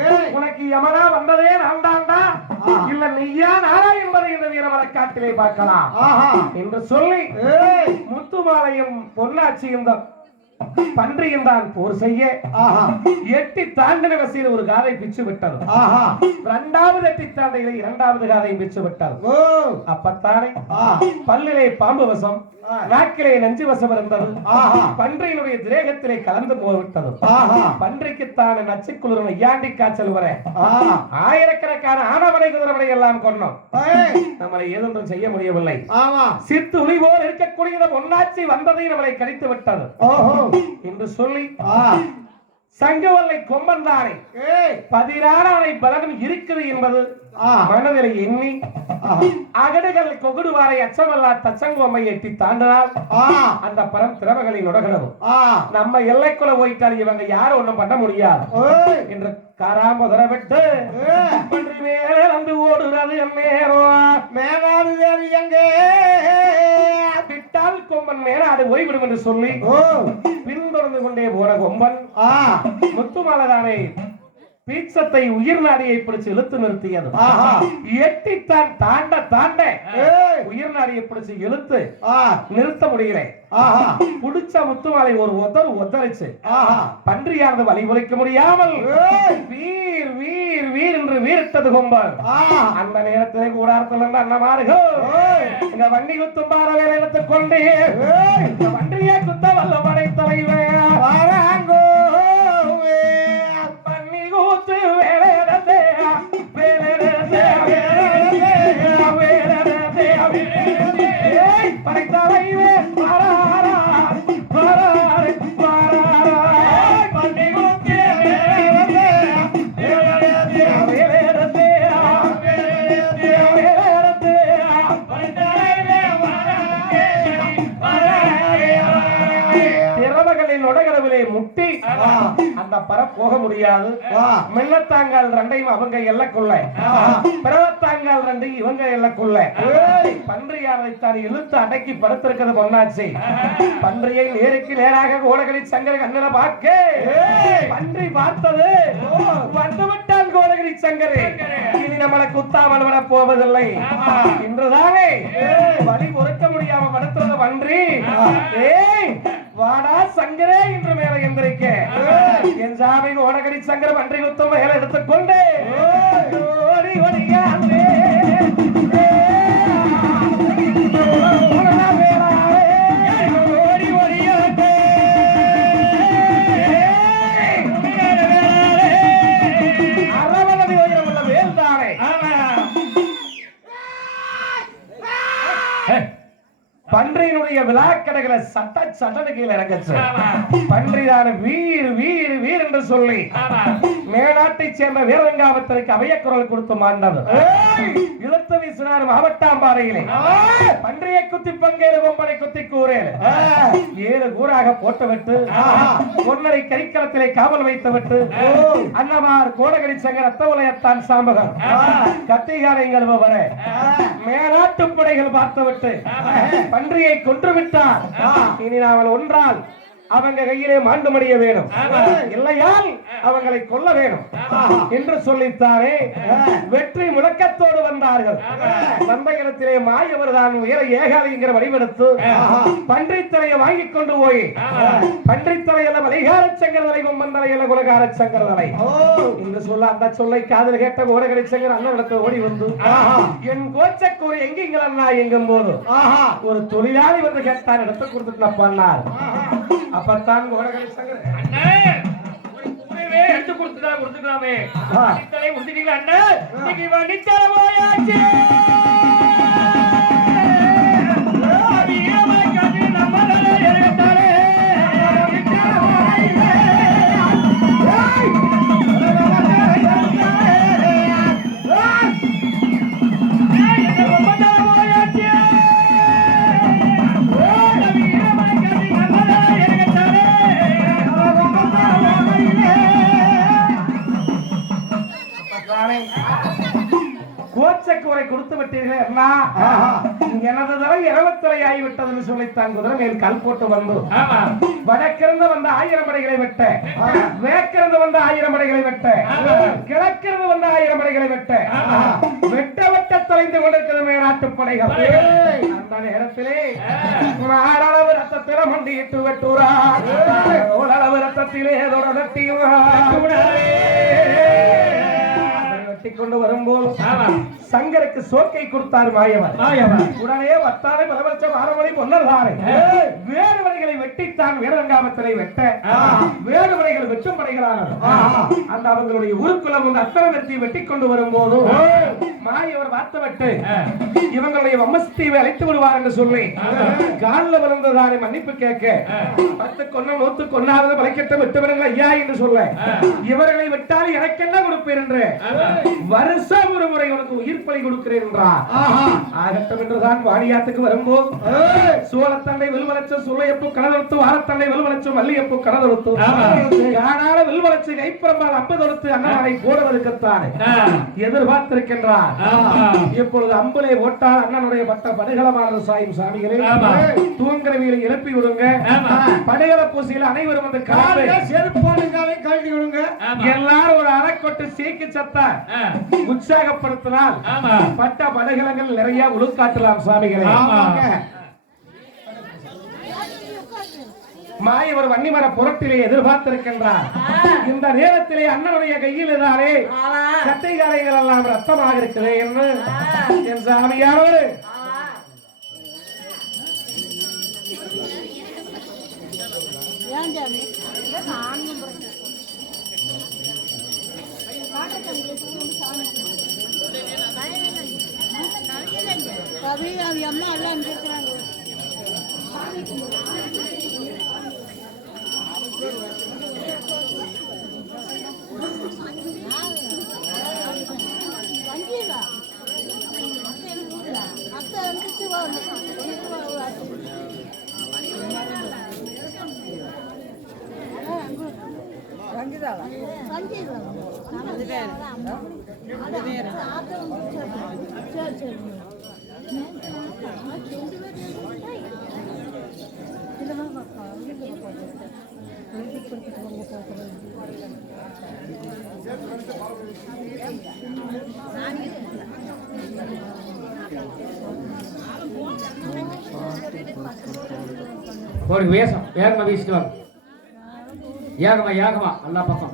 ஏய். உனக்கு யமனா வந்ததே நான் தான்டா இல்ல நீயா நானா என்பதை இந்த வீரமரக்காட்டிலே பார்க்கலாம். ஆஹா. என்று சொல்லி முத்துமாலையும் பொன்னாட்சியும் தான் பன்றியும் தான் போர் செய்ய எட்டி தாண்டின வசையில் ஒரு காதை பிச்சு விட்டது. இரண்டாவது எட்டி தாண்டையில இரண்டாவது காதை பிச்சு விட்டது. ஓ. அப்பத்தானே பல்லிலே பாம்பு வசம். நாக்கிலே நஞ்சு வசம் இருந்தது. பன்றியினுடைய திரேகத்திலே கலந்து போய்விட்டது. ஆஹா பன்றிக்குத்தான நச்சுக்குளிரும் ஐயாண்டி காய்ச்சல் வர? ஆ. ஆயிரக்கணக்கான ஆனவனை குதிரவனை எல்லாம் ஏய். நம்மளை ஏதொன்றும் செய்ய முடியவில்லை. ஆமா. சித்து உளி போல் இருக்கக்கூடிய இந்த பொன்னாட்சி வந்ததை நம்மளை கடித்து விட்டது. ஓஹோ. என்று சொல்லி சங்கவல்லை கொம்பன் தானே ஏய். பதினாறானை பலனும் இருக்குது என்பது மனதில் எண்ணி அகடுகள் கொகுடுவாரை அச்சமல்லா தச்சங்கோமை எட்டி தாண்டினால் அந்த பரம் திறமைகளை நுடகிறது ஆ. நம்ம எல்லைக்குள்ள போயிட்டால் இவங்க யாரும் ஒண்ணும் பண்ண முடியாது. என்று காராம்புதர விட்டு மேலே வந்து ஓடுகிறது நேரம் மேனாது தேவி எங்கே? விட்டால் கொம்பன் மேலாடு ஓய்விடும் என்று சொல்லி பின்தொடர்ந்து கொண்டே போன கொம்பன். முத்துமாலதானை பீச்சத்தை உயிர் நாடியை பிடிச்சு இழுத்து நிறுத்தியது. எட்டித்தான் தாண்ட தாண்ட உயிர் நாடியை பிடிச்சு இழுத்து நிறுத்த முடியல. புடிச்ச முத்துமாலை ஒரு உதறிச்சு. ஆஹா. பன்றியானது வழிமுறைக்க முடியாமல் வீர் வீர் வீர் என்று வீரிட்டது கொம்பன். அந்த நேரத்திலே கூடாரத்தில் இருந்த அண்ணமாருகோ ஏய். இங்க வண்டி குத்தும் பார வேலை எடுத்துக் கொண்டு ஏய். இந்த வண்டியை குத்த வல்ல படை தலைவன் அந்த பரம் போக முடியாது. மெல்லத்தாங்கால் ரெண்டையும் அவங்க எல்லக்குள்ள. ஆஹா. பிறவத்தாங்கால் ரெண்டு இவங்க எல்லக்குள்ள. ஏய். பன்றியாரை தான் இழுத்து அடக்கி படுத்திருக்கிறது பொன்னாச்சி பன்றியை நேருக்கு நேராக கோடகடி சங்கர கண்ணன பார்க்க. பன்றி பார்த்தது. வந்து விட்டான் கோடகடி சங்கரே. இனி நம்மளை குத்தாமல் விட போவதில்லை. இன்றுதானே. வழி பொறுக்க முடியாம படுத்துறது பன்றி. ஏய். வாடா சங்கரே இன்று மேல எந்திரிக்க. என் ஓடகடி சங்கர பன்றி குத்தம் மேல எடுத்துக்கொண்டு பன்றியினுடைய விழாக்கடைகளை சட்ட சட்டடு கீழே இறங்கச்சு பன்றிதான வீர் வீர் வீர் என்று சொல்லி. மேநாட்டை சேர்ந்த வீரரங்காவத்திற்கு அவையக்குரல் கொடுத்து மாண்டது இழுத்து வீசினார் மாவட்டாம்பாறையிலே பன்றியை குத்தி பங்கேறு கொம்பனை குத்தி கூறேன். ஏழு கூறாக போட்டு விட்டு பொன்னரை கரிக்கலத்திலே காவல் வைத்து விட்டு அன்னமார் கோடகடி சங்கர் அத்தவலயத்தான் சாம்பகம். கத்திகாரங்கள் வர. மேலாட்டு படைகள் பார்த்துவிட்டு பன்றியை கொன்று விட்டார். இனி நாங்கள் ஒன்றால் அவங்க கையிலே மாண்டு மடிய வேணும் இல்லையால் அவங்களை கொல்ல வேணும். என்று சொல்லித்தானே வெற்றி முழக்கத்தோடு வந்தார்கள். வந்த இடத்திலே மாயவர் தான் உயர ஏகாலிங்கிற வடிவெடுத்து பன்றித்தலையை வாங்கி கொண்டு போய் பன்றித்தலையில வலிகார சங்கரதலை கொம்பந்தலையில குலகார சங்கரதலை. என்று சொல்ல அந்த சொல்லை காதல் கேட்ட ஓடகடி சங்கர் அண்ணன் இடத்துல ஓடி வந்து என் கோச்சக்கூறு எங்கீங்கள் அண்ணா எங்கும் போது? ஒரு தொழிலாளி வந்து கேட்டான் இடத்தை கொடுத்துட்டு பண்ணார் அப்பத்தான் சங்கர் எடுத்து கொடுத்துட்டா கொடுத்துக்கலாமே. கொடுத்துட்டீங்களா அண்ணா? இன்னைக்கு வண்டித்தர விட்டீர்களே அண்ணா ஆஹா. எனது தலை இருபத்தலை ஆகிவிட்டதுன்னு சொல்லித்தான் குதிரை மேல் கல் போட்டு வந்து. ஆமா வடக்கிருந்து வந்த ஆயிரம் படைகளை வெட்ட. வேக்கிருந்து வந்த ஆயிரம் படைகளை வெட்ட. கிழக்கிருந்து வந்த ஆயிரம் படைகளை வெட்ட. வெட்ட வெட்ட தொலைந்து கொண்டிருக்கிறது மேலாட்டு படைகள். அந்த நேரத்திலே நாடளவு ரத்தத்தில மண்டியிட்டு வெட்டுறா. ஓரளவு ரத்தத்திலே வெட்டி கொண்டு வரும்போது சங்கருக்கு சோக்கை கொடுத்தார் மாயவன். உடனே வத்தாரை பலவச்சம் ஆரமணி பொன்னல்தாரை வேடுவரைகளை வெட்டித்தான் வீரங்காமத்தினை வெட்ட. வேடுவரைகள் வெற்றும் படைகளானது அந்த அவங்களுடைய உருக்குலம் வந்து அத்தனை வெட்டி கொண்டு வரும்போது மாயவர் வார்த்தை விட்டு இவங்களுடைய வம்சத்தீவை அழைத்து விடுவார் என்று சொல்லி காலில் விழுந்ததாரை மன்னிப்பு கேட்க. பத்து கொன்னும் நூத்து கொன்னாவது வளைக்கட்டும் விட்டு விடுங்கள் ஐயா என்று சொல்ல இவர்களை விட்டால் எனக்கு என்ன கொடுப்பேன் என்று வருஷம் ஒரு முறை உனக்கு உயிர் பலி கொடுக்கிறேன் என்றார் ஆகட்டும் என்றுதான் வாணியாத்துக்கு வரும்போது சோழத்தண்டை வில்வலச்சம் சுளையப்பு கடலொடுத்து வாரத்தண்டை வில்வலச்சம் மல்லியப்பு கடலொடுத்து ஆமா. காணாத வில்வலச்சு கைப்புறம்பால் அப்பதொடுத்து அண்ணனை போடுவதற்குத்தான் எதிர்பார்த்திருக்கின்றார். இப்பொழுது அம்புலை அண்ணனுடைய பட்ட படுகளமானது சாயும் சாமிகளே. தூங்குறவியில எழுப்பி விடுங்க. படுகள பூசியில் அனைவரும் வந்து காலை காலையில செருப்பு போட்டுக்காலே கழட்டி விடுங்க. எல்லாரும் ஒரு அரைக்கொட்டு சீக்கு சத்த. உற்சாகப்படுத்தினால் பட்ட படகுலங்கள் நிறைய உழுக்காட்டலாம் சுவாமிகளே. ஆமாங்க. மாயவர் வன்னிமர புறத்திலே எதிர்பார்த்திருக்கின்றார். இந்த நேரத்திலே அண்ணனுடைய கையில் தானே கட்டை காலைகள் எல்லாம் ரத்தமாக இருக்குது என்று என் சாமியானவர் கவி அவி அம்மா எல்லாம் இருக்கிறாங்க அத்தை வந்து சிவா போடு வேஷம். வேகமா வீசிட்டு வாங்க. ஏகமா ஏகமா எல்லா பக்கம்.